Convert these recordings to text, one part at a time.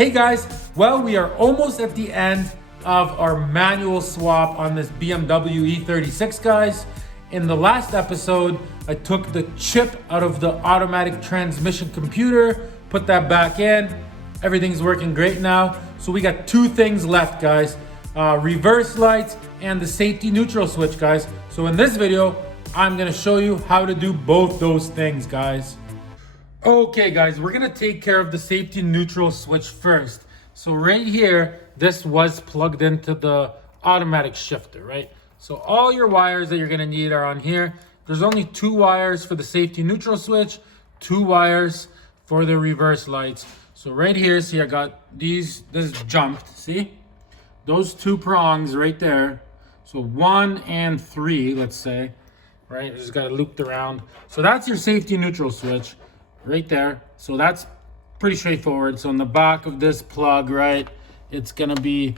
Hey guys, well, we are almost at the end of our manual swap on this BMW E36, guys. In the last episode, I took the chip out of the automatic transmission computer, put that back in. Everything's working great now. So we got two things left, guys. Reverse lights and the safety neutral switch, guys. So in this video, I'm gonna show you how to do both those things, guys. Okay guys, we're gonna take care of the safety neutral switch first. So right here, this was plugged into the automatic shifter, right? So all your wires that you're gonna need are on here. There's only two wires for the safety neutral switch, two wires for the reverse lights. So right here, see I got this jumped, see? Those two prongs right there. So 1 and 3, let's say, right? Just got it looped around. So that's your safety neutral switch right there. So that's pretty straightforward. So in the back of this plug, right, it's gonna be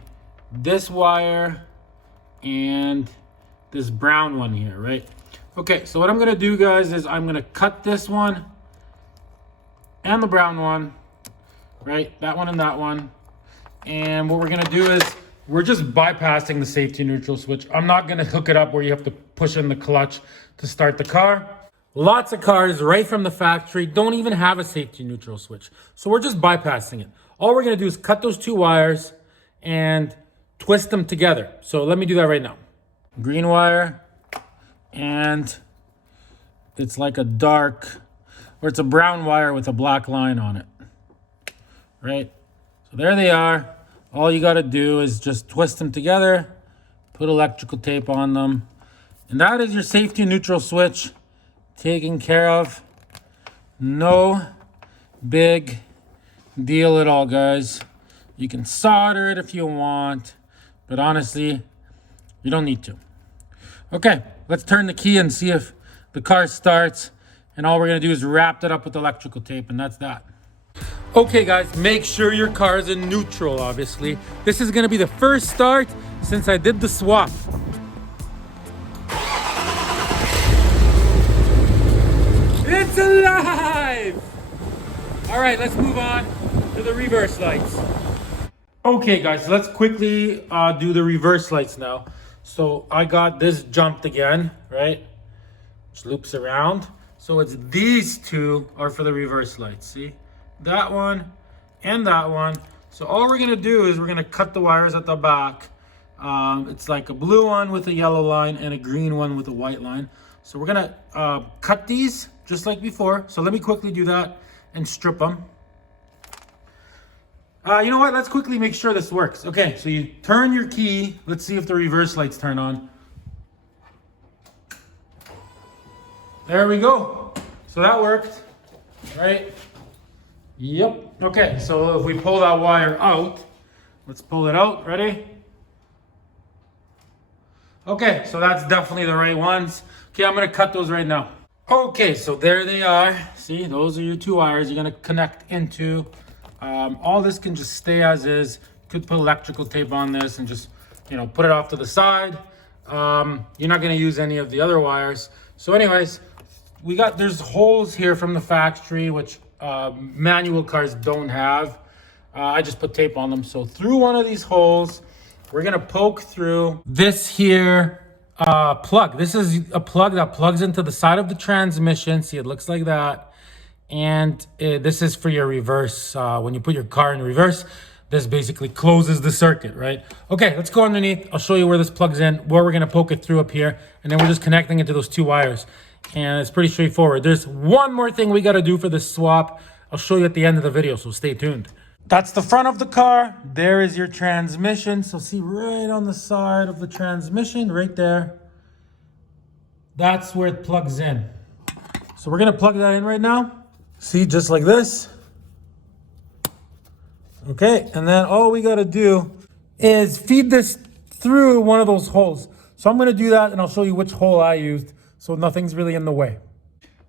this wire and this brown one here, right? Okay, so what I'm gonna do, guys, is I'm gonna cut this one and the brown one, right? That one and that one. And what we're gonna do is we're just bypassing the safety neutral switch. I'm not gonna hook it up where you have to push in the clutch to start the car. Lots of cars right from the factory don't even have a safety neutral switch. So we're just bypassing it. All we're gonna do is cut those two wires and twist them together. So let me do that right now. Green wire, and it's like a dark, or it's a brown wire with a black line on it, right? So there they are. All you gotta do is just twist them together, put electrical tape on them, and that is your safety neutral switch taken care of. No big deal at all, guys. You can solder it if you want, but honestly, you don't need to. Okay, let's turn the key and see if the car starts, and all we're gonna do is wrap it up with electrical tape, and that's that. Okay guys, make sure your car is in neutral, obviously. This is gonna be the first start since I did the swap. It's alive! All right, let's move on to the reverse lights. Okay guys, let's quickly do the reverse lights now. So I got this jumped again, right? Which loops around. So it's these two are for the reverse lights, see? That one and that one. So all we're gonna do is we're gonna cut the wires at the back. It's like a blue one with a yellow line and a green one with a white line. So we're gonna cut these just like before. So let me quickly do that and strip them. You know what? Let's quickly make sure this works. Okay, so you turn your key. Let's see if the reverse lights turn on. There we go. So that worked, right? Yep. Okay, so if we pull that wire out, let's pull it out. Ready? Okay, so that's definitely the right ones. Okay, I'm gonna cut those right now. Okay, so there they are. See, those are your two wires you're gonna connect into. All this can just stay as is. Could put electrical tape on this and just, you know, put it off to the side. You're not gonna use any of the other wires. So anyways, there's holes here from the factory, which manual cars don't have. I just put tape on them. So through one of these holes, we're gonna poke through this here plug. This is a plug that plugs into the side of the transmission. See, it looks like that. And this is for your reverse. When you put your car in reverse, this basically closes the circuit, right? Okay, let's go underneath. I'll show you where this plugs in, where we're gonna poke it through up here, and then we're just connecting it to those two wires. And it's pretty straightforward. There's one more thing we gotta do for this swap. I'll show you at the end of the video, so stay tuned. That's the front of the car. There is your transmission. So see right on the side of the transmission, right there. That's where it plugs in. So we're gonna plug that in right now. See, just like this. Okay, and then all we gotta do is feed this through one of those holes. So I'm gonna do that and I'll show you which hole I used so nothing's really in the way.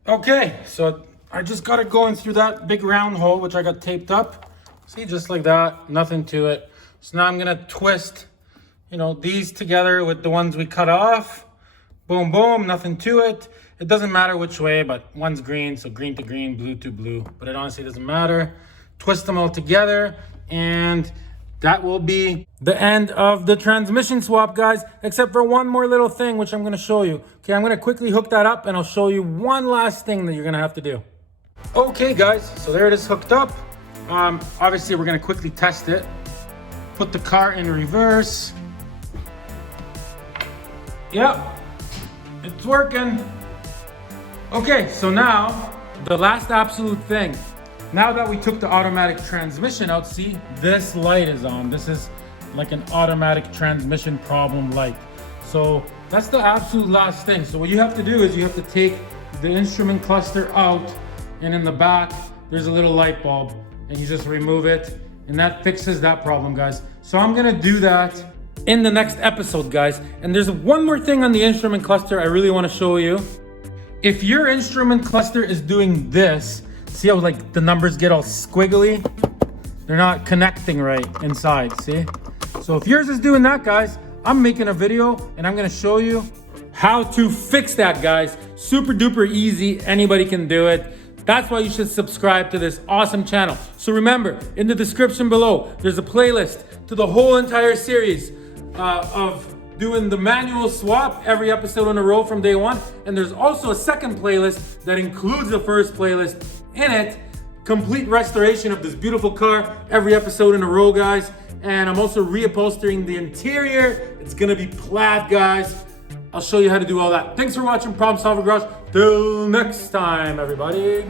Okay, so I just got it going through that big round hole, which I got taped up. See, just like that, nothing to it. So now I'm gonna twist, you know, these together with the ones we cut off. Boom, boom, nothing to it. It doesn't matter which way, but one's green, so green to green, blue to blue. But it honestly doesn't matter. Twist them all together, And that will be the end of the transmission swap, guys, except for one more little thing, which I'm going to show you. Okay, I'm going to quickly hook that up and I'll show you one last thing that you're going to have to do. Okay, guys, so there it is hooked up. Obviously, we're going to quickly test it. Put the car in reverse. Yep, it's working. Okay, so now the last absolute thing. Now that we took the automatic transmission out, see, this light is on. This is like an automatic transmission problem light. So that's the absolute last thing. So what you have to do is you have to take the instrument cluster out, and in the back, there's a little light bulb, and you just remove it, and that fixes that problem, guys. So I'm gonna do that in the next episode, guys. And there's one more thing on the instrument cluster I really wanna show you. If your instrument cluster is doing this, see how like the numbers get all squiggly? They're not connecting right inside, see? So if yours is doing that, guys, I'm making a video and I'm gonna show you how to fix that, guys. Super duper easy, anybody can do it. That's why you should subscribe to this awesome channel. So remember, in the description below, there's a playlist to the whole entire series of doing the manual swap every episode in a row from day one. And there's also a second playlist that includes the first playlist in it, complete restoration of this beautiful car every episode in a row, guys. And I'm also reupholstering the interior. It's gonna be plaid, guys. I'll show you how to do all that. Thanks for watching Problem Solver Garage. Till next time, everybody.